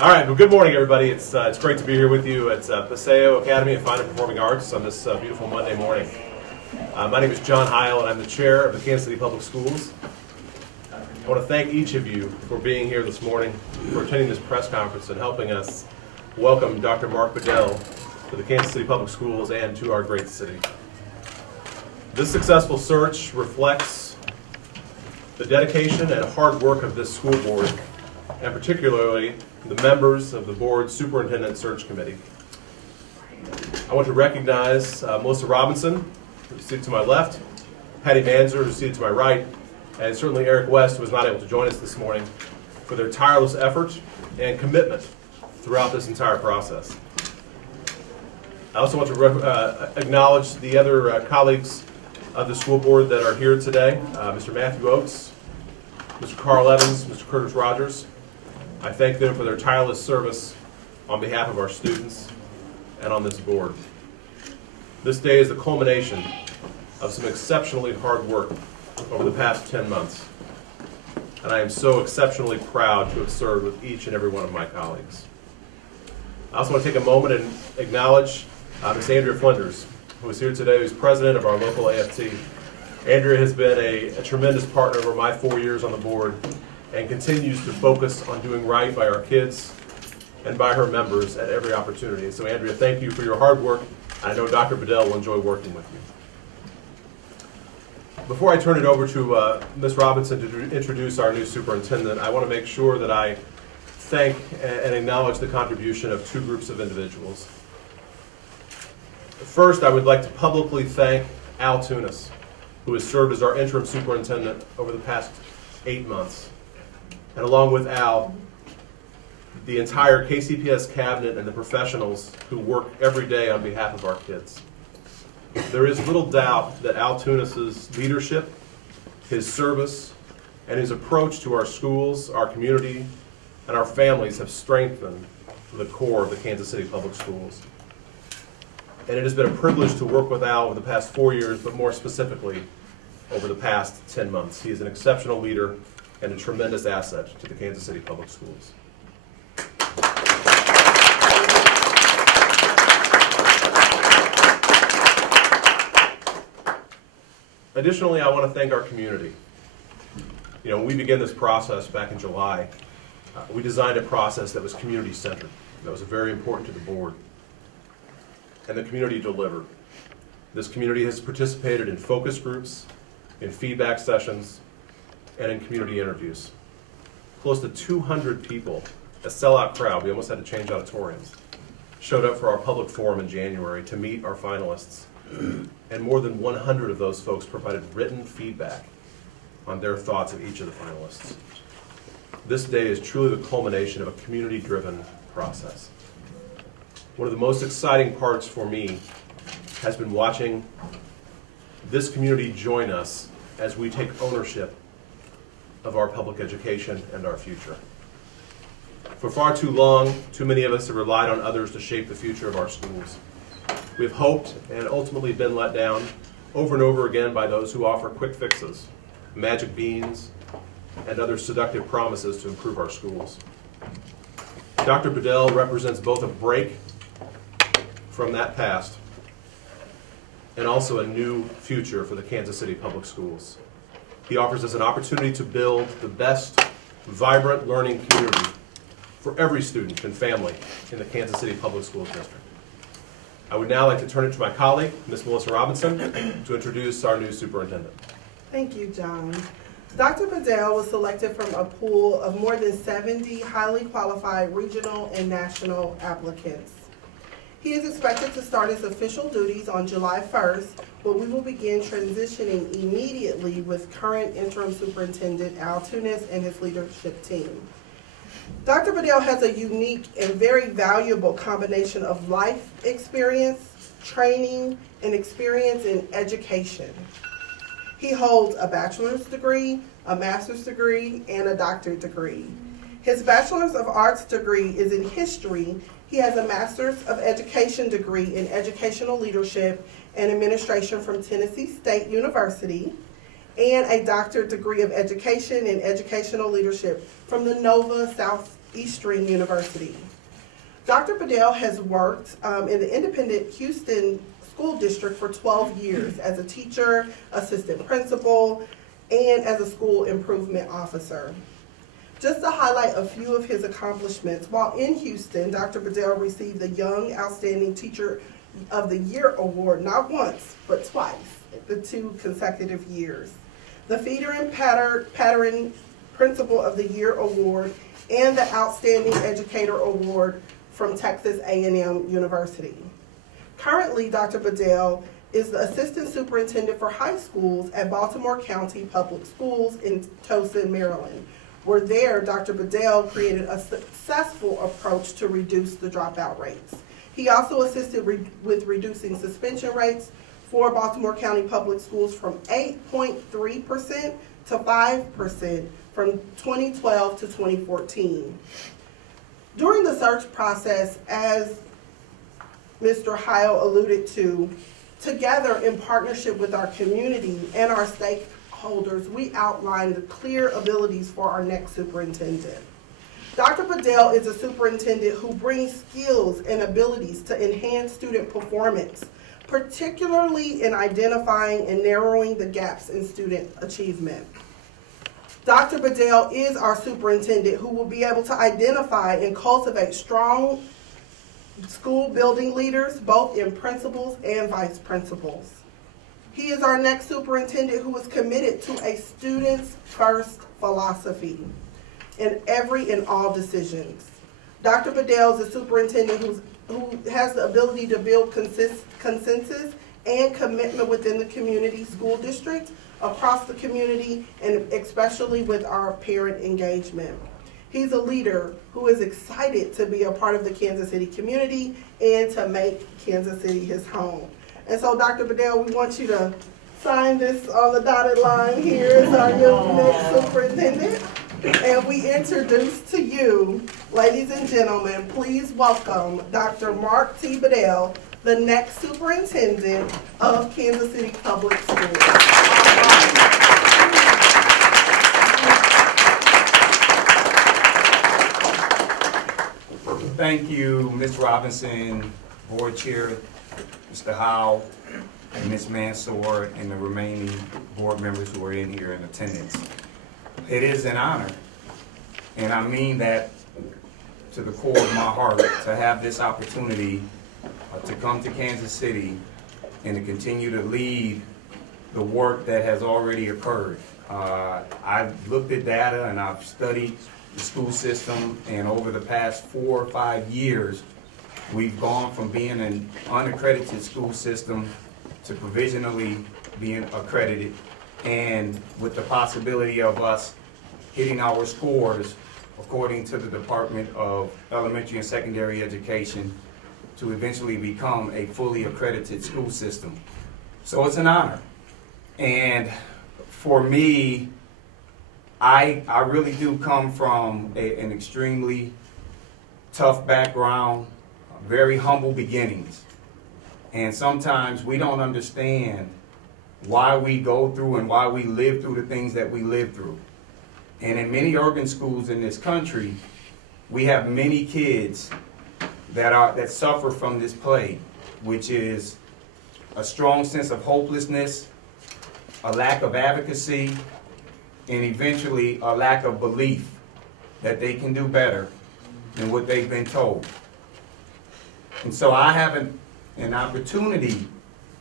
All right, well, good morning, everybody. It's great to be here with you at Paseo Academy of Fine and Performing Arts on this beautiful Monday morning. My name is John Heil, and I'm the chair of the Kansas City Public Schools. I want to thank each of you for being here this morning, for attending this press conference, and helping us welcome Dr. Mark Bedell to the Kansas City Public Schools and to our great city. This successful search reflects the dedication and hard work of this school board, and particularly the members of the board's Superintendent Search Committee. I want to recognize Melissa Robinson, who's seated to my left, Patty Manzer, who's seated to my right, and certainly Eric West, who was not able to join us this morning, for their tireless effort and commitment throughout this entire process. I also want to acknowledge the other colleagues of the school board that are here today, Mr. Matthew Oates, Mr. Carl Evans, Mr. Curtis Rogers. I thank them for their tireless service on behalf of our students and on this board. This day is the culmination of some exceptionally hard work over the past 10 months, and I am so exceptionally proud to have served with each and every one of my colleagues. I also want to take a moment and acknowledge Ms. Andrea Flinders, who is here today, who's president of our local AFT. Andrea has been a tremendous partner over my 4 years on the board and continues to focus on doing right by our kids and by her members at every opportunity. So Andrea, thank you for your hard work. I know Dr. Bedell will enjoy working with you. Before I turn it over to Ms. Robinson to introduce our new superintendent, I want to make sure that I thank and acknowledge the contribution of two groups of individuals. First, I would like to publicly thank Al Tunis, who has served as our interim superintendent over the past 8 months. And along with Al, the entire KCPS cabinet and the professionals who work every day on behalf of our kids. There is little doubt that Al Tunis's leadership, his service, and his approach to our schools, our community, and our families have strengthened the core of the Kansas City Public Schools. And it has been a privilege to work with Al over the past 4 years, but more specifically, over the past 10 months. He is an exceptional leader and a tremendous asset to the Kansas City Public Schools. Additionally, I want to thank our community. You know, when we began this process back in July, we designed a process that was community-centered. That was very important to the board. And the community delivered. This community has participated in focus groups, in feedback sessions, and in community interviews. Close to 200 people, a sellout crowd, we almost had to change auditoriums, showed up for our public forum in January to meet our finalists. And more than 100 of those folks provided written feedback on their thoughts of each of the finalists. This day is truly the culmination of a community-driven process. One of the most exciting parts for me has been watching this community join us as we take ownership of our public education and our future. For far too long, too many of us have relied on others to shape the future of our schools. We've hoped and ultimately been let down over and over again by those who offer quick fixes, magic beans, and other seductive promises to improve our schools. Dr. Bedell represents both a break from that past and also a new future for the Kansas City Public Schools. He offers us an opportunity to build the best, vibrant learning community for every student and family in the Kansas City Public Schools District. I would now like to turn it to my colleague, Ms. Melissa Robinson, to introduce our new superintendent. Thank you, John. Dr. Bedell was selected from a pool of more than 70 highly qualified regional and national applicants. He is expected to start his official duties on July 1st, but we will begin transitioning immediately with current interim superintendent Al Tunis and his leadership team. Dr. Bedell has a unique and very valuable combination of life experience, training, and experience in education. He holds a bachelor's degree, a master's degree, and a doctorate degree. His Bachelor's of Arts degree is in history. He has a Master's of Education degree in Educational Leadership and Administration from Tennessee State University, and a doctorate degree of Education and Educational Leadership from the Nova South Eastern University. Dr. Bedell has worked in the independent Houston School District for 12 years as a teacher, assistant principal, and as a school improvement officer. Just to highlight a few of his accomplishments, while in Houston, Dr. Bedell received the Young Outstanding Teacher of the Year Award not once, but twice, the 2 consecutive years. The Feeder and Pattern Principal of the Year Award and the Outstanding Educator Award from Texas A&M University. Currently, Dr. Bedell is the Assistant Superintendent for High Schools at Baltimore County Public Schools in Towson, Maryland, where there, Dr. Bedell created a successful approach to reduce the dropout rates. He also assisted with reducing suspension rates for Baltimore County Public Schools from 8.3% to 5% from 2012 to 2014. During the search process, as Mr. Heil alluded to, together in partnership with our community and our stakeholders, we outlined the clear abilities for our next superintendent. Dr. Bedell is a superintendent who brings skills and abilities to enhance student performance, particularly in identifying and narrowing the gaps in student achievement. Dr. Bedell is our superintendent who will be able to identify and cultivate strong school building leaders, both in principals and vice principals. He is our next superintendent who is committed to a students first philosophy in every and all decisions. Dr. Bedell is a superintendent who has the ability to build consensus and commitment within the community school district, across the community, and especially with our parent engagement. He's a leader who is excited to be a part of the Kansas City community and to make Kansas City his home. And so, Dr. Bedell, we want you to sign this on the dotted line here as our next superintendent. And we introduce to you, ladies and gentlemen, please welcome Dr. Mark T. Bedell, the next superintendent of Kansas City Public Schools. Thank you, Ms. Robinson, Board Chair, Mr. Howe, and Ms. Mansour, and the remaining board members who are in here in attendance. It is an honor, and I mean that to the core of my heart, to have this opportunity to come to Kansas City and to continue to lead the work that has already occurred. I've looked at data and I've studied the school system, and over the past 4 or 5 years, we've gone from being an unaccredited school system to provisionally being accredited, and with the possibility of us hitting our scores according to the Department of Elementary and Secondary Education to eventually become a fully accredited school system. So it's an honor. And for me, I really do come from an extremely tough background, very humble beginnings. And sometimes we don't understand why we go through and why we live through the things that we live through. And in many urban schools in this country, we have many kids that suffer from this plague, which is a strong sense of hopelessness, a lack of advocacy, and eventually a lack of belief that they can do better than what they've been told. And so I have an opportunity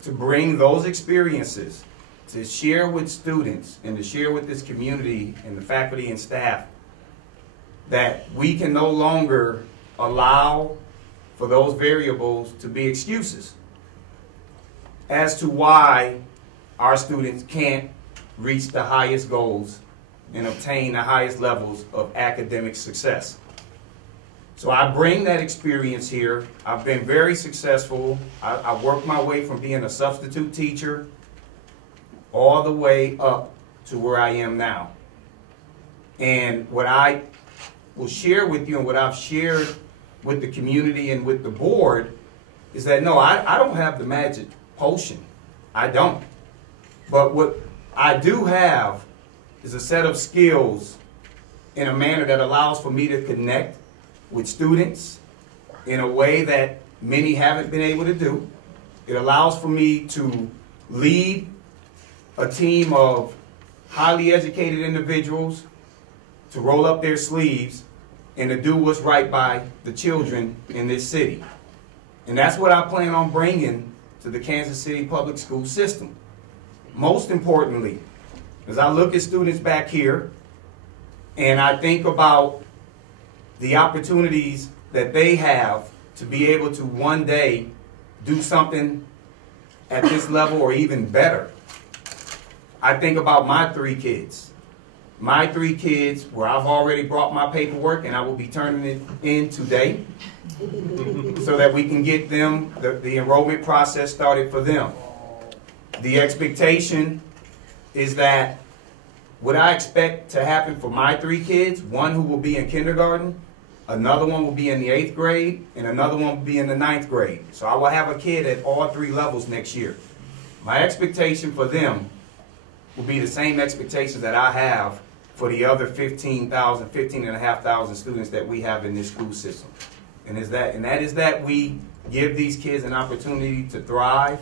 to bring those experiences, to share with students and to share with this community and the faculty and staff that we can no longer allow for those variables to be excuses as to why our students can't reach the highest goals and obtain the highest levels of academic success. So I bring that experience here. I've been very successful. I worked my way from being a substitute teacher all the way up to where I am now. And what I will share with you and what I've shared with the community and with the board is that no, I don't have the magic potion. I don't. But what I do have is a set of skills in a manner that allows for me to connect with students in a way that many haven't been able to do. It allows for me to lead a team of highly educated individuals to roll up their sleeves and to do what's right by the children in this city. And that's what I plan on bringing to the Kansas City public school system. Most importantly, as I look at students back here and I think about the opportunities that they have to be able to one day do something at this level or even better, I think about my 3 kids. My 3 kids where I've already brought my paperwork and I will be turning it in today so that we can get them, the enrollment process started for them. The expectation is that what I expect to happen for my 3 kids, one who will be in kindergarten, another one will be in the 8th grade, and another one will be in the 9th grade. So I will have a kid at all 3 levels next year. My expectation for them will be the same expectations that I have for the other 15,500 students that we have in this school system. And that is that we give these kids an opportunity to thrive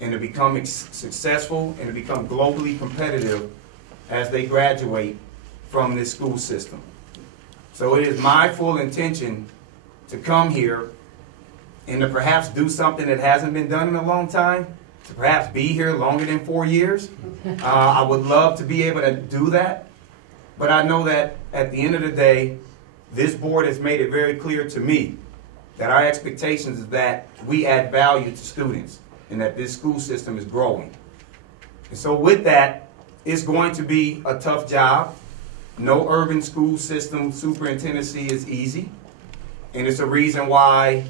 and to become successful and to become globally competitive as they graduate from this school system. So it is my full intention to come here and to perhaps do something that hasn't been done in a long time, to perhaps be here longer than 4 years. I would love to be able to do that, but I know that at the end of the day, this board has made it very clear to me that our expectations is that we add value to students and that this school system is growing. And so with that, it's going to be a tough job. No urban school system superintendency is easy, and it's a reason why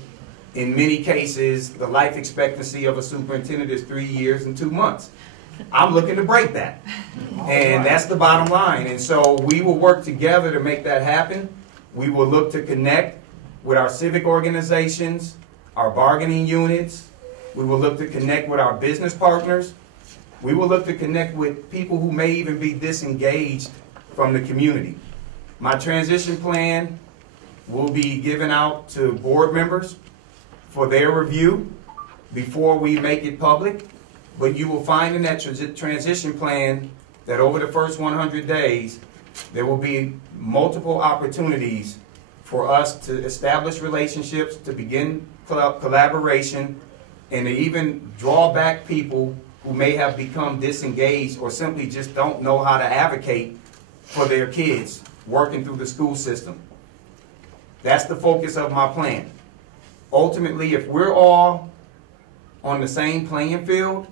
in many cases the life expectancy of a superintendent is 3 years and 2 months. I'm looking to break that, and that's the bottom line. And so we will work together to make that happen. We will look to connect with our civic organizations, our bargaining units. We will look to connect with our business partners. We will look to connect with people who may even be disengaged from the community. My transition plan will be given out to board members for their review before we make it public. But you will find in that transition plan that over the first 100 days, there will be multiple opportunities for us to establish relationships, to begin collaboration, and to even draw back people who may have become disengaged or simply just don't know how to advocate for their kids working through the school system. That's the focus of my plan. Ultimately, if we're all on the same playing field,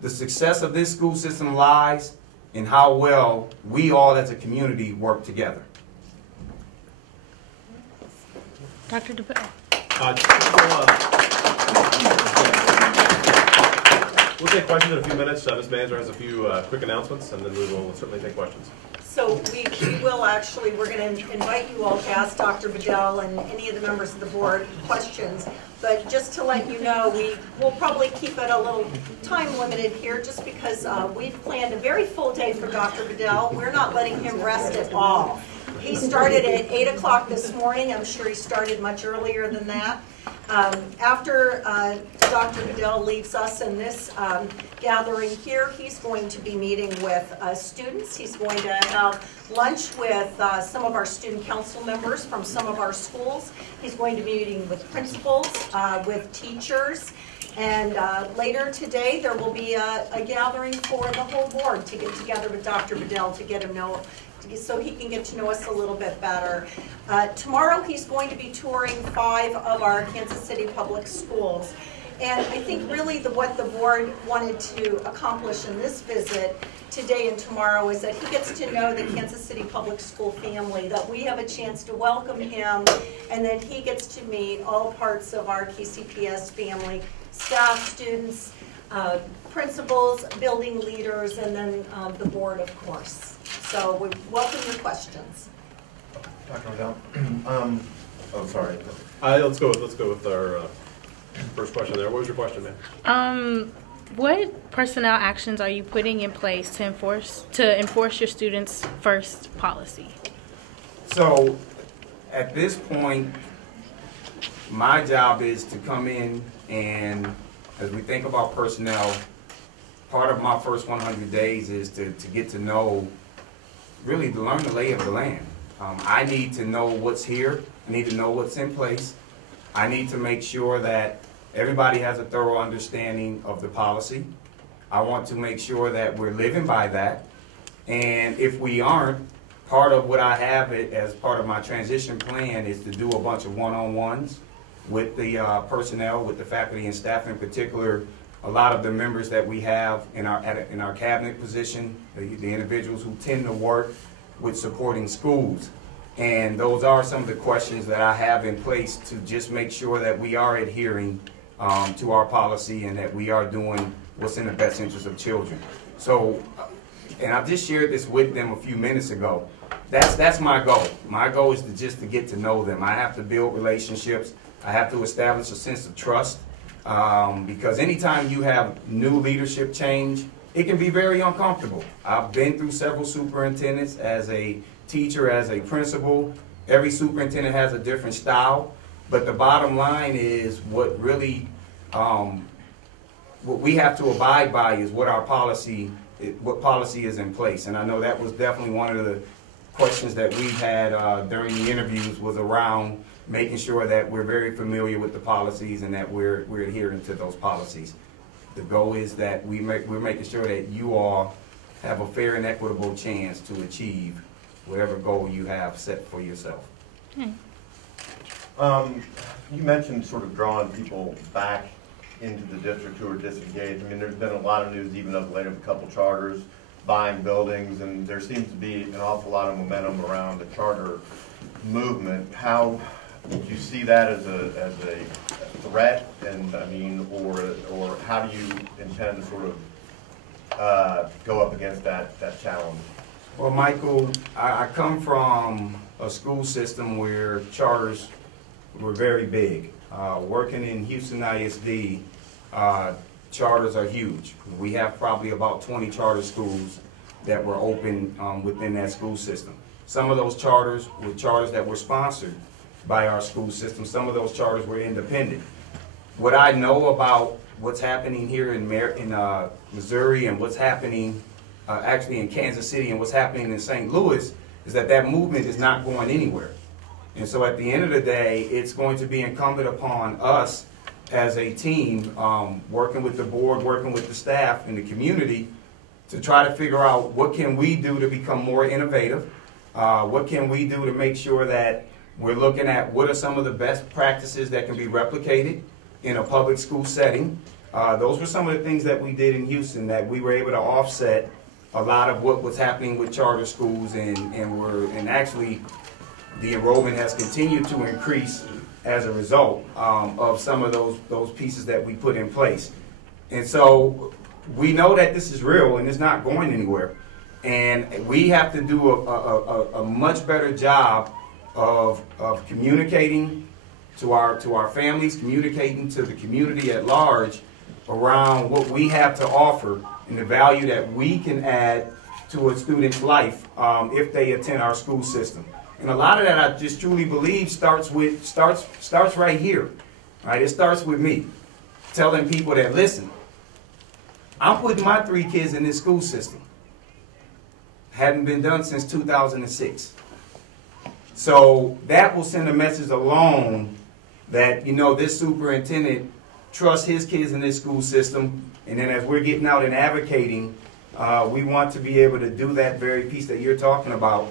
the success of this school system lies in how well we all as a community work together. Dr. DeBell. We'll take questions in a few minutes. Ms. Manzer has a few quick announcements, and then we will certainly take questions. So we will actually, we're going to invite you all to ask Dr. Bedell and any of the members of the board questions. But just to let you know, we will probably keep it a little time limited here just because we've planned a very full day for Dr. Bedell. We're not letting him rest at all. He started at 8 o'clock this morning. I'm sure he started much earlier than that. After Dr. Bedell leaves us in this gathering here, he's going to be meeting with students. He's going to have lunch with some of our student council members from some of our schools. He's going to be meeting with principals, with teachers, and later today there will be a gathering for the whole board to get together with Dr. Bedell to get him so he can get to know us a little bit better. Tomorrow he's going to be touring 5 of our Kansas City public schools. And I think really what the board wanted to accomplish in this visit today and tomorrow is that he gets to know the Kansas City public school family, that we have a chance to welcome him, and then he gets to meet all parts of our KCPS family, staff, students, principals, building leaders, and then the board, of course. So we welcome your questions. Dr. Bedell. Oh, sorry. Let's go with our first question there. What was your question, ma'am? What personnel actions are you putting in place to enforce your students' first policy? So at this point, my job is to come in and, as we think about personnel, part of my first 100 days is to get to know, really to learn the lay of the land. I need to know what's here. I need to know what's in place. I need to make sure that everybody has a thorough understanding of the policy. I want to make sure that we're living by that. And if we aren't, part of what I have as part of my transition plan is to do a bunch of one-on-ones with the personnel, with the faculty and staff in particular. A lot of the members that we have in our cabinet position, the individuals who tend to work with supporting schools. And those are some of the questions that I have in place to just make sure that we are adhering to our policy and that we are doing what's in the best interest of children. So, and I just shared this with them a few minutes ago. That's my goal. My goal is to get to know them. I have to build relationships. I have to establish a sense of trust. Because anytime you have new leadership change, it can be very uncomfortable. I've been through several superintendents as a teacher, as a principal. Every superintendent has a different style, but the bottom line is what really, what we have to abide by is what our policy, what policy is in place. And I know that was definitely one of the questions that we had during the interviews was around making sure that we're very familiar with the policies and that we're adhering to those policies. The goal is that we're making sure that you all have a fair and equitable chance to achieve whatever goal you have set for yourself. You mentioned sort of drawing people back into the district who are disengaged. I mean, there's been a lot of news even of late of a couple charters buying buildings, and there seems to be an awful lot of momentum around the charter movement. How do you see that as a threat, and I mean, or how do you intend to sort of go up against that challenge? Well, Michael, I come from a school system where charters were very big. Working in Houston ISD, charters are huge. We have probably about 20 charter schools that were open within that school system. Some of those charters were charters that were sponsored by our school system. Some of those charters were independent. What I know about what's happening here in Missouri and what's happening actually in Kansas City and what's happening in St. Louis is that that movement is not going anywhere. And so at the end of the day, it's going to be incumbent upon us as a team, working with the board, working with the staff and the community to try to figure out what can we do to become more innovative, what can we do to make sure that we're looking at what are some of the best practices that can be replicated in a public school setting. Those were some of the things that we did in Houston, that we were able to offset a lot of what was happening with charter schools, and actually the enrollment has continued to increase as a result of some of those pieces that we put in place. And so we know that this is real and it's not going anywhere. And we have to do a much better job of communicating to our families, communicating to the community at large around what we have to offer and the value that we can add to a student's life if they attend our school system. And a lot of that, I just truly believe, starts right here. Right? It starts with me telling people that, listen, I'm putting my 3 kids in this school system. Hadn't been done since 2006. So that will send a message alone that, you know, this superintendent trusts his kids in this school system. And then as we're getting out and advocating, we want to be able to do that very piece that you're talking about,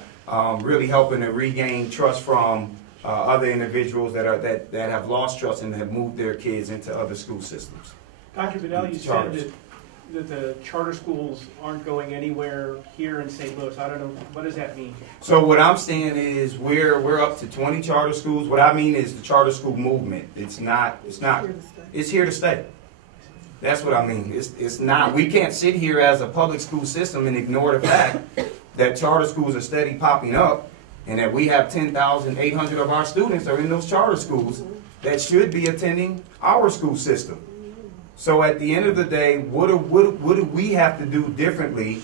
really helping to regain trust from other individuals that have lost trust and have moved their kids into other school systems. Dr. Bedell, you said that the charter schools aren't going anywhere here in St. Louis. I don't know, what does that mean? So what I'm saying is we're up to 20 charter schools. What I mean is the charter school movement. It's here to stay. That's what I mean. It's not, we can't sit here as a public school system and ignore the fact that charter schools are steady popping up and that we have 10,800 of our students are in those charter schools that should be attending our school system. So at the end of the day, what do we have to do differently?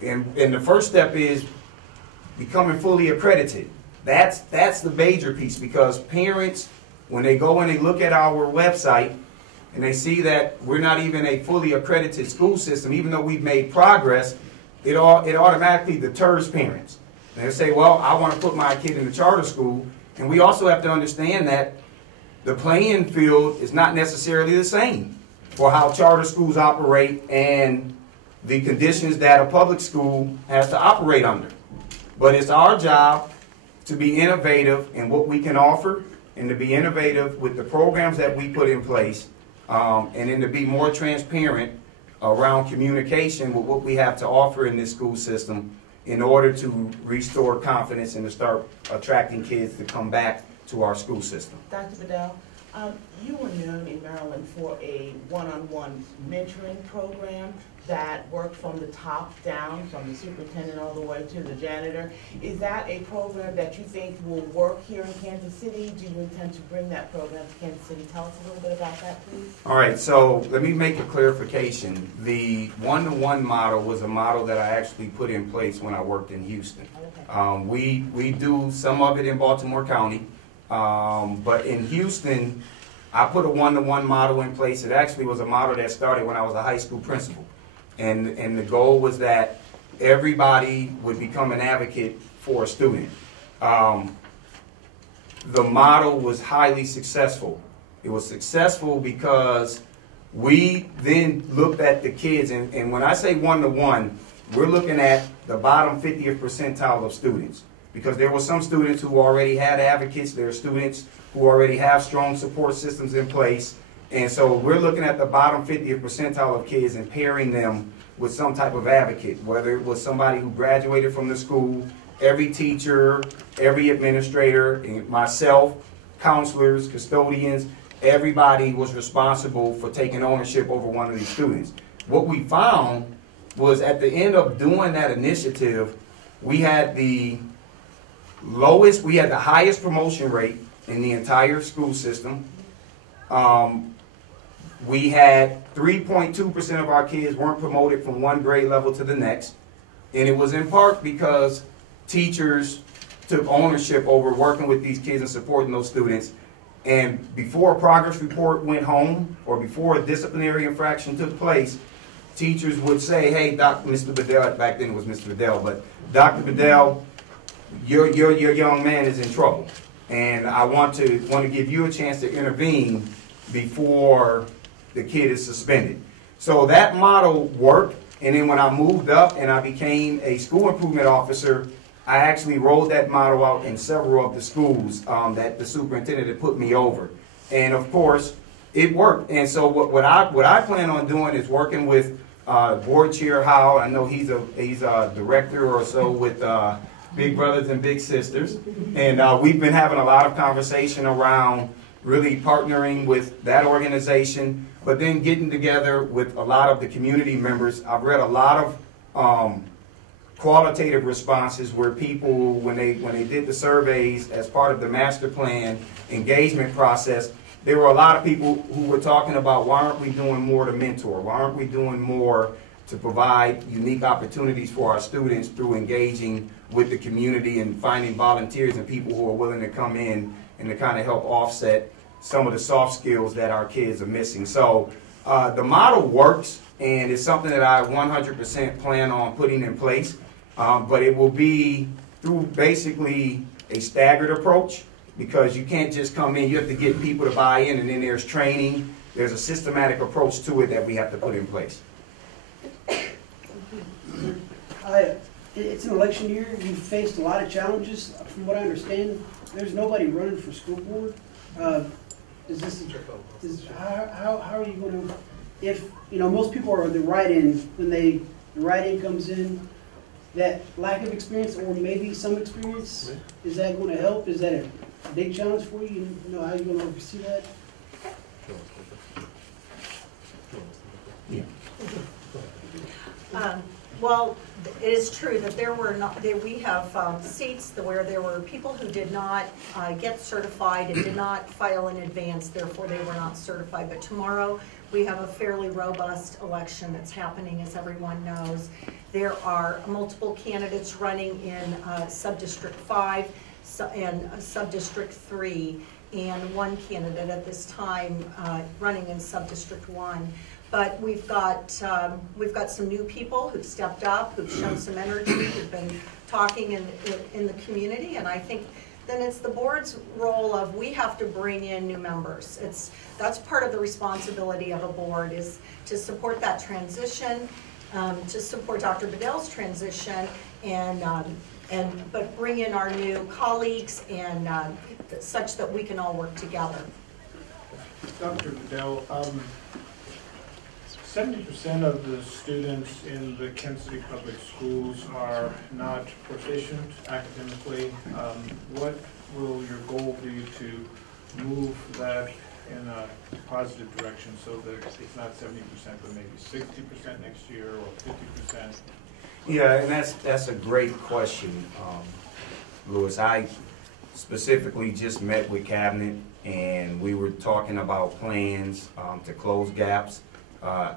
And the first step is becoming fully accredited. That's the major piece, because parents, when they go and they look at our website and they see that we're not even a fully accredited school system, even though we've made progress, it automatically deters parents. And they say, well, I want to put my kid in a charter school. And we also have to understand that the playing field is not necessarily the same for how charter schools operate and the conditions that a public school has to operate under. But it's our job to be innovative in what we can offer, and to be innovative with the programs that we put in place, and then to be more transparent around communication with what we have to offer in this school system in order to restore confidence and to start attracting kids to come back to our school system. Dr. Bedell, you were known in Maryland for a one-on-one mentoring program that worked from the top down, from the superintendent all the way to the janitor. Is that a program that you think will work here in Kansas City? Do you intend to bring that program to Kansas City? Tell us a little bit about that, please. All right, so let me make a clarification. The one-to-one model was a model that I actually put in place when I worked in Houston. Okay. We do some of it in Baltimore County, but in Houston, I put a one-to-one model in place. It actually was a model that started when I was a high school principal. And the goal was that everybody would become an advocate for a student. The model was highly successful. It was successful because we then looked at the kids, and when I say one-to-one, we're looking at the bottom 50th percentile of students. Because there were some students who already had advocates, there are students who already have strong support systems in place. And so we're looking at the bottom 50th percentile of kids and pairing them with some type of advocate, whether it was somebody who graduated from the school, every teacher, every administrator, myself, counselors, custodians, everybody was responsible for taking ownership over one of these students. What we found was at the end of doing that initiative, we had the highest promotion rate in the entire school system. We had 3.2% of our kids weren't promoted from one grade level to the next. And it was in part because teachers took ownership over working with these kids and supporting those students. And before a progress report went home, or before a disciplinary infraction took place, teachers would say, hey, Mr. Bedell, back then it was Mr. Bedell, but Dr. Bedell, your young man is in trouble. And I want to give you a chance to intervene before the kid is suspended. So that model worked, and then when I moved up and I became a school improvement officer, I actually rolled that model out in several of the schools that the superintendent had put me over. And of course, it worked. And so what I plan on doing is working with Board Chair Howell. I know he's a director or so with Big Brothers and Big Sisters. And we've been having a lot of conversation around really partnering with that organization, but then getting together with a lot of the community members. I've read a lot of qualitative responses where people, when they did the surveys as part of the master plan engagement process, there were a lot of people who were talking about, why aren't we doing more to mentor? Why aren't we doing more to provide unique opportunities for our students through engaging with the community and finding volunteers and people who are willing to come in and to kind of help offset some of the soft skills that our kids are missing. So the model works, and it's something that I 100% plan on putting in place, but it will be through basically a staggered approach, because you can't just come in, you have to get people to buy in, and then there's training. There's a systematic approach to it that we have to put in place. It's an election year. You've faced a lot of challenges. From what I understand, there's nobody running for school board. How are you going to, if, most people are the write-in, when the write-in comes in, that lack of experience or maybe some experience, is that going to help? Is that a big challenge for you? How are you going to oversee that? Yeah. Well, it is true that we have seats where there were people who did not get certified and did not file in advance, therefore they were not certified. But tomorrow we have a fairly robust election that's happening, as everyone knows. There are multiple candidates running in Subdistrict 5, Sub-District 3, and one candidate at this time running in Sub-District 1. But we've got some new people who've stepped up, who've shown some energy, who've been talking in the community, and I think then it's the board's role of we have to bring in new members. That's part of the responsibility of a board, is to support that transition, to support Dr. Bedell's transition, but bring in our new colleagues and such that we can all work together. Dr. Bedell, 70% of the students in the Kansas City Public Schools are not proficient academically. What will your goal be to move that in a positive direction so that it's not 70%, but maybe 60% next year or 50%? Yeah, and that's a great question, Louis. I specifically just met with Cabinet, and we were talking about plans to close gaps.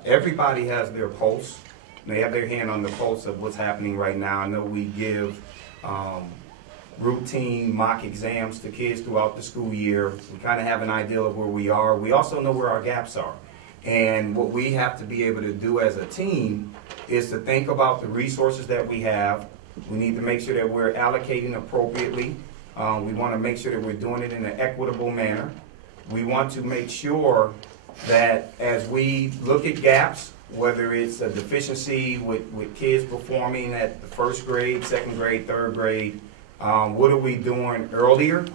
Everybody has their pulse. They have their hand on the pulse of what's happening right now. I know we give routine mock exams to kids throughout the school year. We kind of have an idea of where we are. We also know where our gaps are. And what we have to be able to do as a team is to think about the resources that we have. We need to make sure that we're allocating appropriately. We want to make sure that we're doing it in an equitable manner. We want to make sure that as we look at gaps, whether it's a deficiency with kids performing at the first grade, second grade, third grade, what are we doing earlier?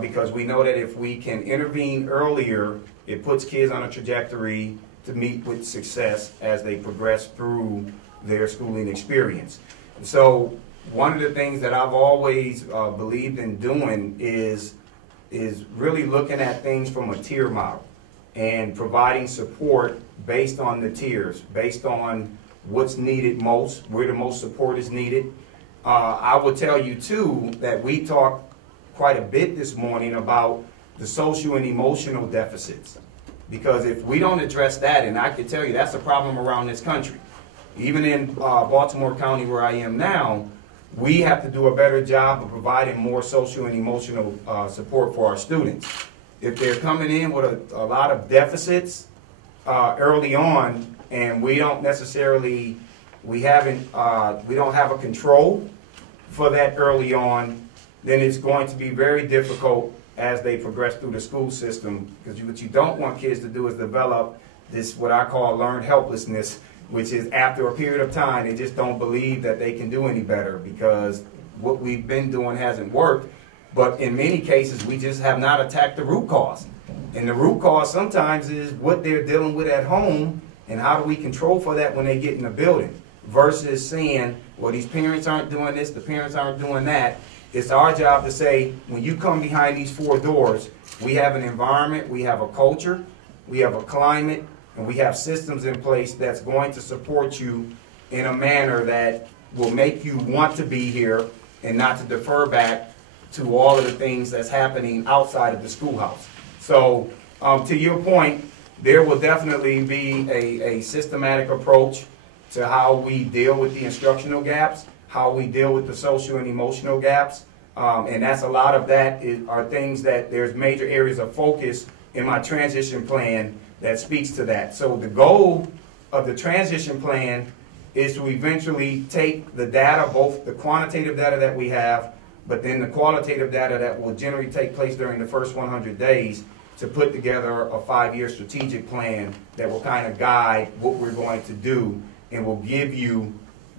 Because we know that if we can intervene earlier, it puts kids on a trajectory to meet with success as they progress through their schooling experience. And so one of the things that I've always believed in doing is really looking at things from a tier model and providing support based on the tiers, based on what's needed most, where the most support is needed. I will tell you too that we talked quite a bit this morning about the social and emotional deficits. Because if we don't address that, and I can tell you that's a problem around this country, even in Baltimore County where I am now, we have to do a better job of providing more social and emotional support for our students. If they're coming in with a lot of deficits early on, and we don't necessarily, we don't have a control for that early on, then it's going to be very difficult as they progress through the school system, because what you don't want kids to do is develop this, what I call learned helplessness, which is after a period of time, they just don't believe that they can do any better because what we've been doing hasn't worked. But in many cases, we just have not attacked the root cause. And the root cause sometimes is what they're dealing with at home, and how do we control for that when they get in the building, versus saying, well, these parents aren't doing this, the parents aren't doing that. It's our job to say, when you come behind these four doors, we have an environment, we have a culture, we have a climate, and we have systems in place that's going to support you in a manner that will make you want to be here and not to defer back to all of the things that's happening outside of the schoolhouse. So to your point, there will definitely be a systematic approach to how we deal with the instructional gaps, how we deal with the social and emotional gaps, and that's a lot of that are things that there's major areas of focus in my transition plan that speaks to that. So the goal of the transition plan is to eventually take the data, both the quantitative data that we have, but then the qualitative data that will generally take place during the first 100 days to put together a 5-year strategic plan that will kind of guide what we're going to do and will give you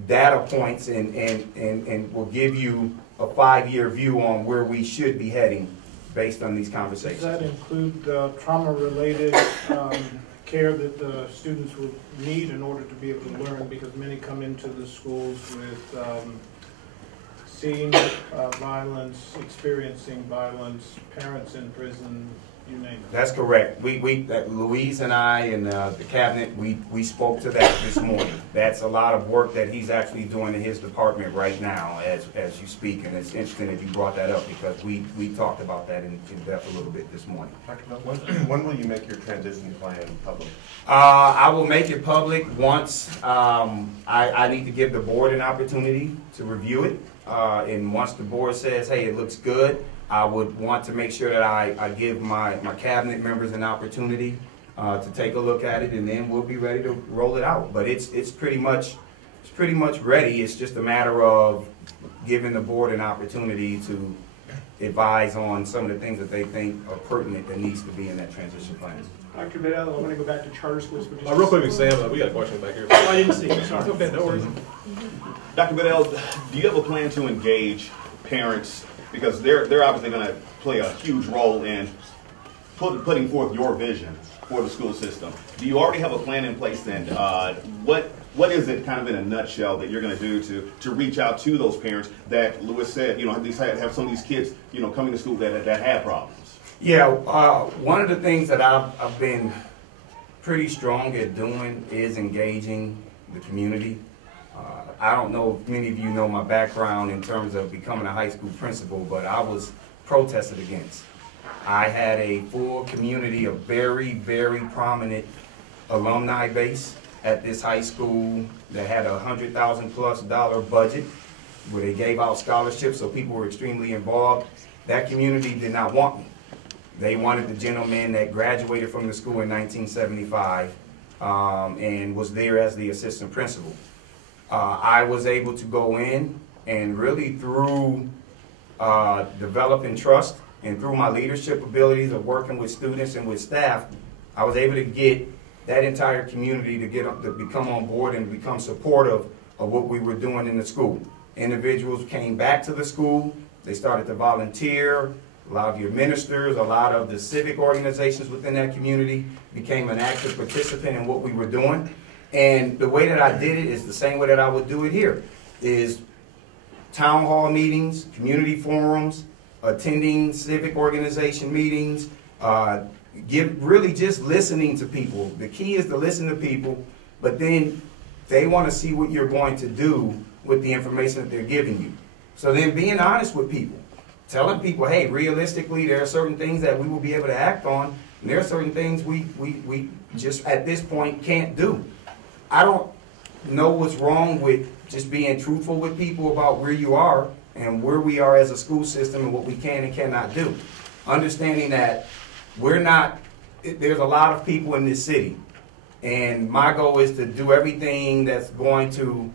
data points and will give you a 5-year view on where we should be heading based on these conversations. Does that include trauma-related care that the students will need in order to be able to learn? Because many come into the schools with seeing violence, experiencing violence, parents in prison, you name it. That's correct. Louise and I and the cabinet, we spoke to that this morning. That's a lot of work that he's actually doing in his department right now as you speak, and it's interesting that you brought that up because we talked about that in depth a little bit this morning. When will you make your transition plan public? I will make it public once I need to give the board an opportunity to review it. and once the board says, hey, it looks good, I would want to make sure that I give my cabinet members an opportunity to take a look at it, and then we'll be ready to roll it out. But it's pretty much ready. It's just a matter of giving the board an opportunity to advise on some of the things that they think are pertinent that needs to be in that transition plan. Dr. Bedell, I want to go back to charter schools for just Real quick, Sam, we got a question back here. Oh, I didn't see it, sorry. Okay, no worries. Dr. Bedell, do you have a plan to engage parents, because they're obviously going to play a huge role in putting forth your vision for the school system? Do you already have a plan in place then? What is it, kind of in a nutshell, that you're going to do to reach out to those parents that Lewis said, have some of these kids, coming to school that have problems? Yeah, one of the things that I've been pretty strong at doing is engaging the community. I don't know if many of you know my background in terms of becoming a high school principal, but I was protested against. I had a full community of very, very prominent alumni base at this high school that had a $100,000+ budget where they gave out scholarships, so people were extremely involved. That community did not want me. They wanted the gentleman that graduated from the school in 1975 and was there as the assistant principal. I was able to go in and really through developing trust and through my leadership abilities of working with students and with staff, I was able to get that entire community to become on board and become supportive of what we were doing in the school. Individuals came back to the school, they started to volunteer. A lot of your ministers, a lot of the civic organizations within that community became an active participant in what we were doing. And the way that I did it is the same way that I would do it here, is town hall meetings, community forums, attending civic organization meetings, really just listening to people. The key is to listen to people, but then they want to see what you're going to do with the information that they're giving you. So then being honest with people, telling people, hey, realistically, there are certain things that we will be able to act on, and there are certain things we just at this point can't do. I don't know what's wrong with just being truthful with people about where you are and where we are as a school system and what we can and cannot do. Understanding that there's a lot of people in this city, and my goal is to do everything that's going to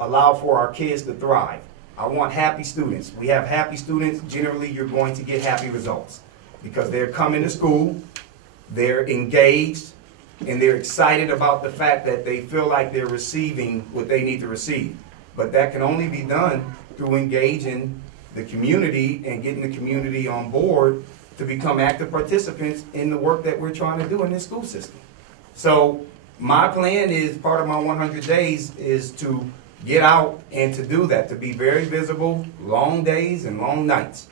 allow for our kids to thrive. I want happy students. We have happy students. Generally, you're going to get happy results because they're coming to school, they're engaged, and they're excited about the fact that they feel like they're receiving what they need to receive. But that can only be done through engaging the community and getting the community on board to become active participants in the work that we're trying to do in this school system. So my plan is, part of my 100 days is to get out and to do that, to be very visible, long days and long nights.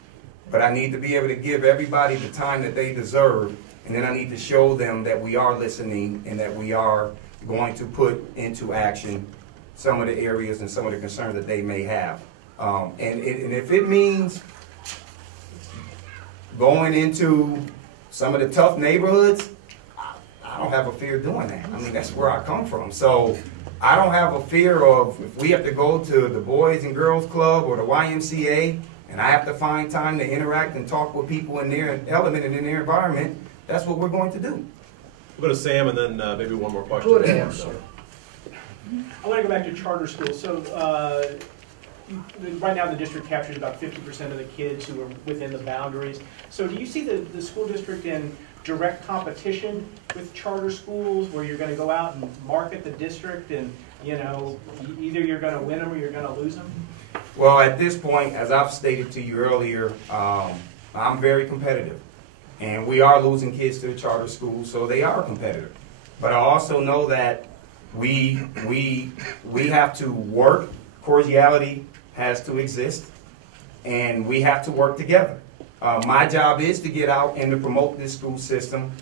But I need to be able to give everybody the time that they deserve, and then I need to show them that we are listening and that we are going to put into action some of the areas and some of the concerns that they may have. And if it means going into some of the tough neighborhoods, I don't have a fear doing that. I mean, that's where I come from. So I don't have a fear of, if we have to go to the Boys and Girls Club or the YMCA, and I have to find time to interact and talk with people in their element and in their environment, that's what we're going to do. We'll go to Sam and then maybe one more question. Go ahead, sir. I want to go back to charter schools. So right now the district captures about 50% of the kids who are within the boundaries. So do you see the school district in direct competition with charter schools where you're going to go out and market the district and, either you're going to win them or you're going to lose them? Well, at this point, as I've stated to you earlier, I'm very competitive. And we are losing kids to the charter schools, so they are a competitor. But I also know that we have to work. Cordiality has to exist, and we have to work together. My job is to get out and to promote this school system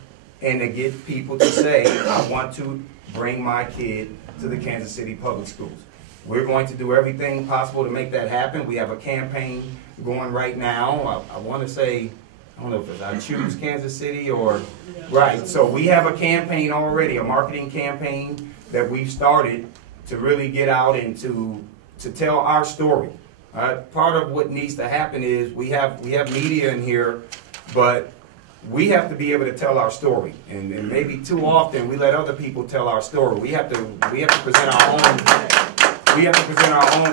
and to get people to say, I want to bring my kid to the Kansas City Public Schools. We're going to do everything possible to make that happen. We have a campaign going right now. I want to say, I don't know if it's I Choose Kansas City or, right. So we have a campaign already, a marketing campaign that we've started to really get out and to tell our story. Part of what needs to happen is we have media in here, but we have to be able to tell our story, and maybe too often we let other people tell our story. We have to present our own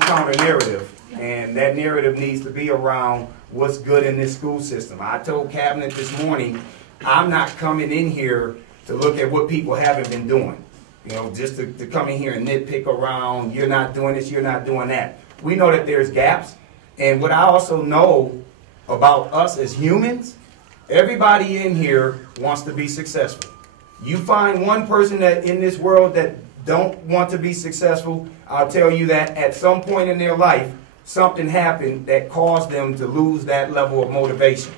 counter narrative, and that narrative needs to be around what's good in this school system. I told Cabinet this morning, I'm not coming in here to look at what people haven't been doing. You know, just to come in here and nitpick around, you're not doing this, you're not doing that. We know that there's gaps, and what I also know about us as humans, everybody in here wants to be successful. You find one person that in this world that don't want to be successful, I'll tell you that at some point in their life, something happened that caused them to lose that level of motivation.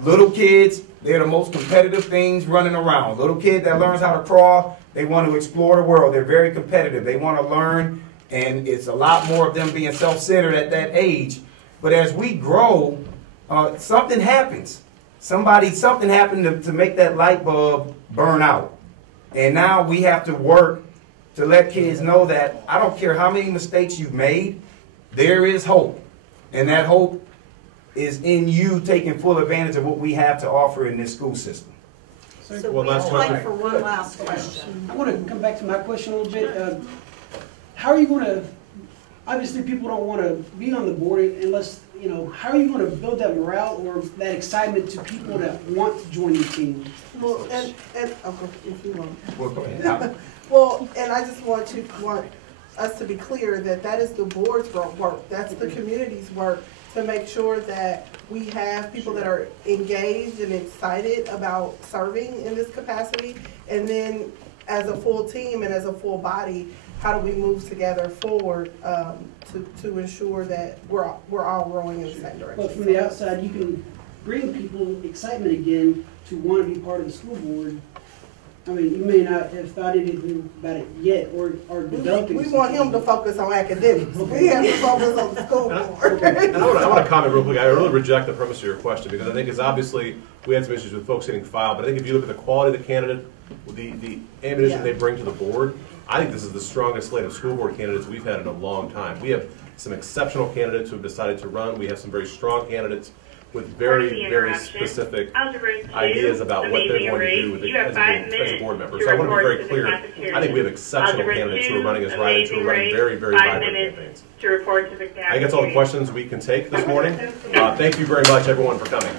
Little kids, they're the most competitive things running around. Little kid that learns how to crawl, they want to explore the world. They're very competitive. They want to learn, and it's a lot more of them being self-centered at that age. But as we grow, something happens. Something happened to make that light bulb burn out. And now we have to work to let kids know that I don't care how many mistakes you've made, there is hope. And that hope is in you taking full advantage of what we have to offer in this school system. So One we last have time question. for one last question. I want to come back to my question a little bit. How are you going to, obviously people don't want to be on the board unless, you know, how are you going to build that morale or that excitement to people that want to join your team? Well, and okay, if you want. Well, go ahead. Well, and I just want us to be clear that that is the board's work. That's the community's work to make sure that we have people that are engaged and excited about serving in this capacity. And then as a full team and as a full body, how do we move together forward to ensure that we're all rowing in the same direction? But from the outside, you can bring people excitement again to want to be part of the school board. I mean, you may not have thought anything about it yet or developing. We want him to focus on academics. We have to focus on the school board. And I want to comment real quick. I really reject the premise of your question because I think it's obviously we had some issues with folks getting filed, but I think if you look at the quality of the candidate, the ammunition they bring to the board, I think this is the strongest slate of school board candidates we've had in a long time. We have some exceptional candidates who have decided to run. We have some very strong candidates with very, very specific ideas about what they're going to do as a board member. So I want to be very clear. I think we have exceptional candidates who are running as write-ins, who are running very, very vibrant campaigns. I think that's all the questions we can take this morning. Thank you very much, everyone, for coming.